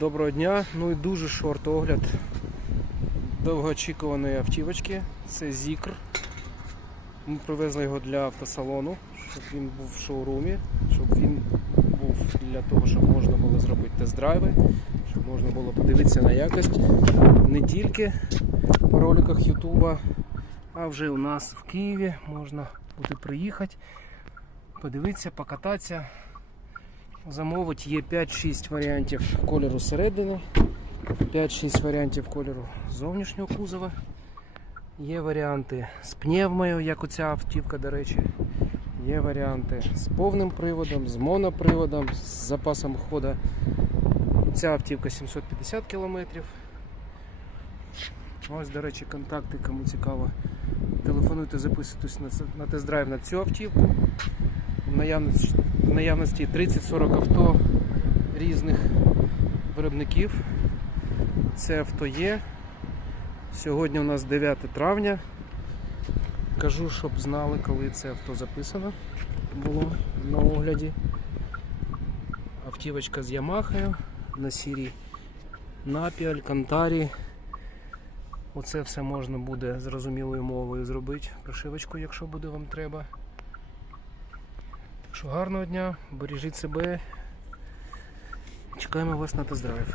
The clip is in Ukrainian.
Доброго дня. Ну і дуже шорт огляд довгоочікуваної автівочки. Це Зікр. Ми привезли його для автосалону, щоб він був в шоурумі, щоб він був для того, щоб можна було зробити тест-драйви, щоб можна було подивитися на якість не тільки по роликах Ютуба, а вже у нас в Києві можна буде приїхати, подивитися, покататися. Замовить є 5-6 варіантів кольору середини, 5-6 варіантів кольору зовнішнього кузова. Є варіанти з пневмою, як оця автівка, до речі. Є варіанти з повним приводом, з моноприводом, з запасом ходу. Ця автівка 750 км. Ось, до речі, контакти, кому цікаво. Телефонуйте, записуйтесь на тест-драйв на цю автівку. Наявності, в наявності 30-40 авто різних виробників. Це авто є. Сьогодні у нас 9 травня. Кажу, щоб знали, коли це авто записано було на огляді. Автівочка з Ямахою на сірі Напі, Алькантарі. Оце все можна буде зрозумілою мовою зробити. Прошивочку, якщо буде вам треба. Так що гарного дня, бережіть себе. Чекаємо вас на тест-драйв.